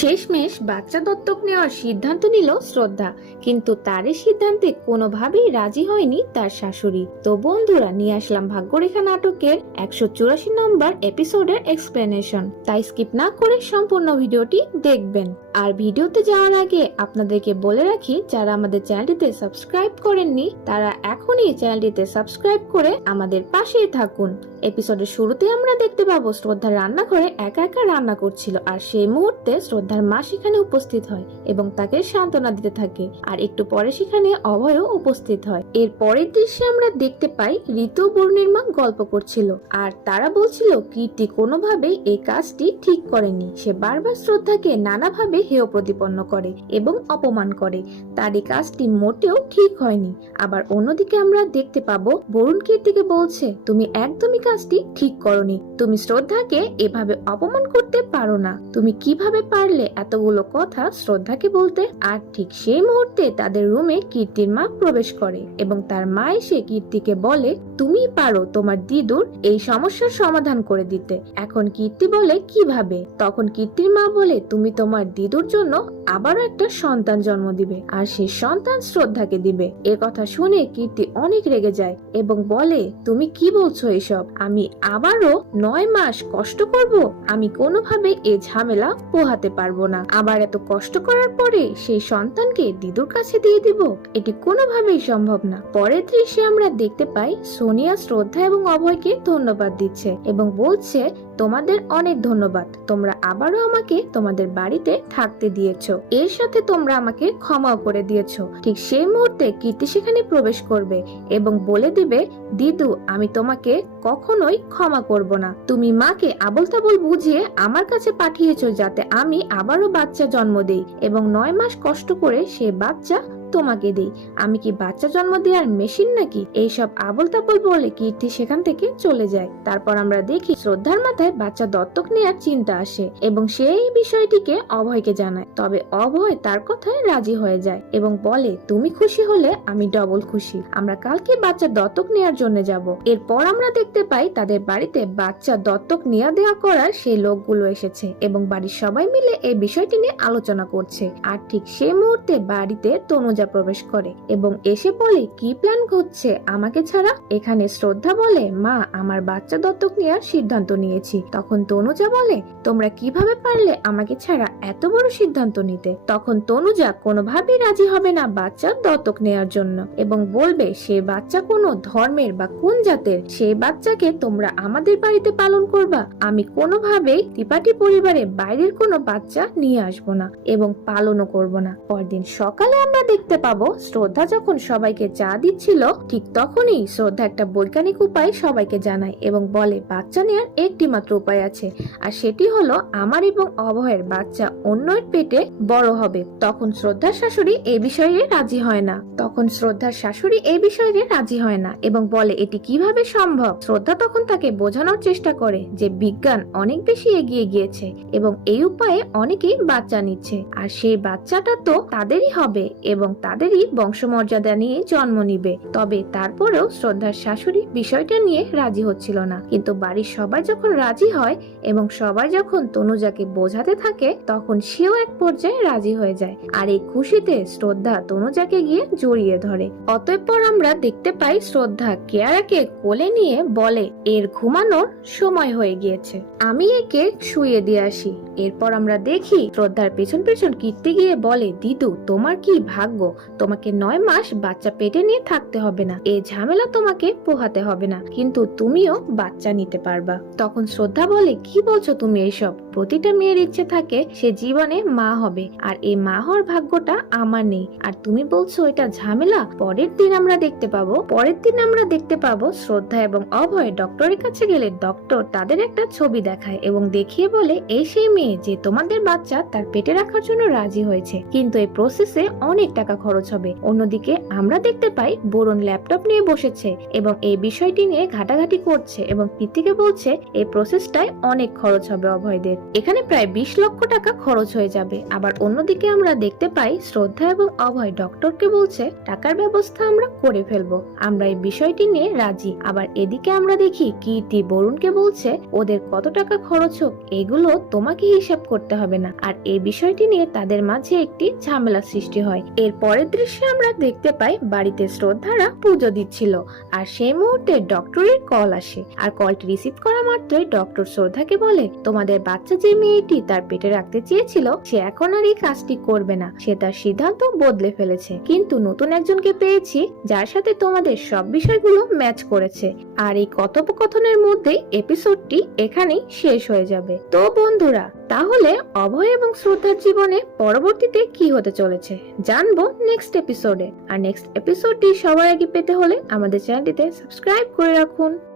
শেষমেশ বাচ্চা দত্তক নেওয়ার সিদ্ধান্ত নিল শ্রদ্ধা। কিন্তু তার এই সিদ্ধান্তে কোনোভাবেই রাজি হয়নি তার শাশুড়ি। তো বন্ধুরা, নিয়ে আসলাম ভাগ্যরেখা নাটকের একশো চুরাশি নম্বর এপিসোডের এক্সপ্লেনেশন তাই স্কিপ না করে সম্পূর্ণ ভিডিওটি দেখবেন। আর ভিডিওতে যাওয়ার আগে আপনাদেরকে বলে রাখি, যারা আমাদের চ্যানেলটিতে সাবস্ক্রাইব করেননি, তারা এখনই চ্যানেলটিতে সাবস্ক্রাইব করে আমাদের পাশেই থাকুন। এপিসোডের শুরুতে আমরা দেখতে পাবো, শ্রদ্ধা রান্নাঘরে একা একা রান্না করছিল। আর সেই মুহূর্তে শ্রদ্ধার মা সেখানে উপস্থিত হয় এবং তাকে সান্ত্বনা দিতে থাকে। আর একটু পরে সেখানে অভয়ও উপস্থিত হয়। এর পরের দৃশ্যে আমরা দেখতে পাই ঋতু বর্ণের মা গল্প করছিল। আর তারা বলছিল, কীর্তি কোনোভাবেই এই কাজটি ঠিক করেনি। সে বারবার শ্রদ্ধাকে নানাভাবে হেয় প্রতিপন্ন করে এবং অপমান করে। তার এই কাজটি মোটেও ঠিক হয়নি। আবার অন্যদিকে আমরা দেখতে পাবো, বরুণ কীর্তিকে বলছে, তুমি একদমই কাজটি ঠিক করনি। তুমি শ্রদ্ধাকে এভাবে অপমান করতে পারো না। তুমি কীভাবে পারলে এতগুলো কথা শ্রদ্ধাকে বলতে, আর ঠিক সেই মুহূর্তে তাদের রুমে কীর্তির মা প্রবেশ করে এবং তার মা এসে কীর্তিকে বলে, তুমি পারো তোমার দিদুর এই সমস্যার সমাধান করে দিতে। এখন কীর্তি বলে কীভাবে তখন কীর্তির মা বলে, তুমি তোমার দিদুর জন্য আবারও একটা সন্তান জন্ম দিবে, আর সেই সন্তান শ্রদ্ধাকে দিবে। এ কথা শুনে কীর্তি অনেক রেগে যায় এবং বলে, তুমি কি বলছো এসব? আমি আবারও নয় মাস কষ্ট করব? আমি কোনোভাবে এ ঝামেলা পোহাতে পারব না। আবার এত কষ্ট করার পরে সেই সন্তানকে দিদুর কাছে দিয়ে দিব। এটি কোনোভাবেই সম্ভব না। পরের দৃশ্যে আমরা দেখতে পাই সোনিয়া, শ্রদ্ধা এবং অভয়কে ধন্যবাদ দিচ্ছে এবং বলছে তোমাদের অনেক ধন্যবাদ। তোমরা আবারও আমাকে তোমাদের বাড়িতে থাকতে দিয়েছ। এর সাথে তোমরা আমাকে ক্ষমাও করে দিয়েছ। ঠিক সেই মুহূর্তে কীর্তি সেখানে প্রবেশ করবে এবং বলে দিবে, দিদু, আমি তোমাকে কখনোই ক্ষমা করব না। তুমি মাকে আবল তাবল বুঝিয়ে আমার কাছে পাঠিয়েছ যাতে আমি আবারও বাচ্চা জন্ম দেই এবং নয় মাস কষ্ট করে সে বাচ্চা তোমাকে দেই। আমি কি বাচ্চা জন্ম দেওয়ার মেশিন নাকি? এইসব আবল তাবল বলে কীর্তি সেখান থেকে চলে যায়। তারপর আমরা দেখি শ্রদ্ধার মাথায় বাচ্চা দত্তক নেওয়ার চিন্তা আসে এবং সেই বিষয়টিকে অভয়কে জানায়। তবে অভয় তার কথায় রাজি হয়ে যায় এবং বলে, তুমি খুশি হলে আমি ডবল খুশি। আমরা কালকে বাচ্চা দত্তক নেওয়ার জন্য যাব। এরপর আমরা দেখতে পাই তাদের বাড়িতে বাচ্চা দত্তক নেওয়া দেওয়া করার সেই লোকগুলো এসেছে এবং বাড়ির সবাই মিলে এই বিষয়টি নিয়ে আলোচনা করছে। আর ঠিক সেই মুহূর্তে বাড়িতে তনুজা প্রবেশ করে এবং এসে বলে, কি প্ল্যান ঘটছে? আমাকে ছাড়া? এখানে শ্রদ্ধা বলে, মা, আমার বাচ্চা দত্তক নেওয়ার সিদ্ধান্ত নিয়েছি। তখন তনুজা বলে, তোমরা কীভাবে পারলে আমাকে ছাড়া এত বড় সিদ্ধান্ত নিতে? তখন তনুজা, কোনোভাবেই রাজি হবে না বাচ্চা দত্তক নেওয়ার জন্য। এবং বলবে, সে বাচ্চা কোনো ধর্মের বা কোন জাতের? সেই বাচ্চাকে তোমরা আমাদের বাড়িতে পালন করবা। আমি কোনোভাবেই ত্রিপাঠী পরিবারে বাইরের কোনো বাচ্চা নিয়ে আসব না এবং পালনও করব না। পরদিন সকালে আমরা দেখতে পাবো। শ্রদ্ধা যখন সবাইকে চা দিচ্ছিল, ঠিক তখনই শ্রদ্ধা একটা বৈজ্ঞানিক উপায় সবাইকে জানায় এবং বলে, বাচ্চা নেওয়ার একটি মাত্র উপায় আছে। আর সেটি হলো, আমার এবং অভয়ের বাচ্চা অন্যের পেটে বড় হবে। তখন শ্রদ্ধার শাশুড়ি এ বিষয়ে রাজি হয় না। তখন শ্রদ্ধার শাশুড়ি এই বিষয়ে রাজি হয় না এবং বলে, এটি কীভাবে সম্ভব? শ্রদ্ধা তখন তাকে বোঝানোর চেষ্টা করে যে বিজ্ঞান অনেক বেশি এগিয়ে গিয়েছে এবং এই উপায়ে অনেকেই বাচ্চা নিচ্ছে। আর সেই বাচ্চাটা তো তাদেরই হবে এবং তাদেরই বংশমর্যাদা নিয়ে জন্ম নিবে। তবে তারপরেও শ্রদ্ধার শাশুড়ি বিষয়টা নিয়ে রাজি হচ্ছিল না। কিন্তু বাড়ির সবাই যখন রাজি হয় এবং সবাই যখন তনুজাকে বোঝাতে থাকে, তখন সেও এক পর্যায়ে রাজি হয়ে যায়। আর এই খুশিতে শ্রদ্ধা তনুজাকে গিয়ে জড়িয়ে ধরে। অতঃপর আমরা দেখতে পাই শ্রদ্ধা কেয়ারাকে কোলে নিয়ে বলে, এর ঘুমানোর সময় হয়ে গিয়েছে। আমি একে শুয়ে দিয়ে আসি। এরপর আমরা দেখি শ্রদ্ধার পেছন পেছন কীর্তি গিয়ে বলে, দিদু, তোমার কি ভাগ্য? তোমাকে নয় মাস বাচ্চা পেটে নিয়ে থাকতে হবে না। এই ঝামেলা তোমাকে পোহাতে হবে না। কিন্তু তুমিও বাচ্চা নিতে পারবা। তখন শ্রদ্ধা বলে, কি বলছো তুমি এইসব প্রতিটা মেয়ের ইচ্ছে থাকে সে জীবনে মা হবে। আর এই মা হওয়ার ভাগ্যটা আমার নেই। আর তুমি বলছো, এটা ঝামেলা? পরের দিন আমরা দেখতে পাবো। পরের দিন আমরা দেখতে পাবো শ্রদ্ধা এবং অভয় ডক্টরের কাছে গেলে ডক্টর তাদের একটা ছবি দেখায় এবং দেখিয়ে বলে, এই সেই মেয়ে যে তোমাদের বাচ্চা তার পেটে রাখার জন্য রাজি হয়েছে। কিন্তু এই প্রসেসে অনেক টাকা খরচ হবে। অন্যদিকে আমরা দেখতে পাই বরুণ ল্যাপটপ নিয়ে বসেছে এবং এই বিষয়টি নিয়ে ঘাটাঘাটি করছে এবং প্রীতিকে বলছে এই প্রসেসটায় অনেক খরচ হবে অভয়দের। এখানে প্রায় বিশ লক্ষ টাকা খরচ হয়ে যাবে। আবার অন্যদিকে আমরা দেখতে পাই শ্রদ্ধা এবং অভয় ডক্টরকে বলছে, টাকার ব্যবস্থা আমরা করে ফেলব। আমরা এই বিষয়টি নিয়ে রাজি। আবার এদিকে আমরা দেখি কীর্তি বরুণকে বলছে, ওদের কত টাকা খরচ হোক, এগুলো তোমাকে হিসাব করতে হবে না। আর এই বিষয়টি নিয়ে তাদের মাঝে একটি ঝামেলা সৃষ্টি হয়। এর পরের দৃশ্যে আমরা দেখতে পাই বাড়িতে শ্রদ্ধারা পুজো দিচ্ছিল। আর সেই মুহূর্তে ডক্টরের কল আসে। আর কলটি রিসিভ করা মাত্রই ডক্টর শ্রদ্ধাকে বলে, তোমাদের বাচ্চা যে মেয়েটি তার পেটে রাখতে চেয়েছিল, সে এখন আর এই কাজটি করবে না। সে তার সিদ্ধান্ত বদলে ফেলেছে। কিন্তু নতুন একজনকে পেয়েছি, যার সাথে তোমাদের সব বিষয়গুলো ম্যাচ করেছে। আর এই কথোপকথনের মধ্যে এপিসোডটি এখানেই শেষ হয়ে যাবে। তো বন্ধুরা, তাহলে অভয় এবং শ্রদ্ধার জীবনে পরবর্তীতে কি হতে চলেছে জানব নেক্সট এপিসোডে আর নেক্সট এপিসোডটি সবার আগে পেতে হলে আমাদের চ্যানেলটিতে সাবস্ক্রাইব করে রাখুন।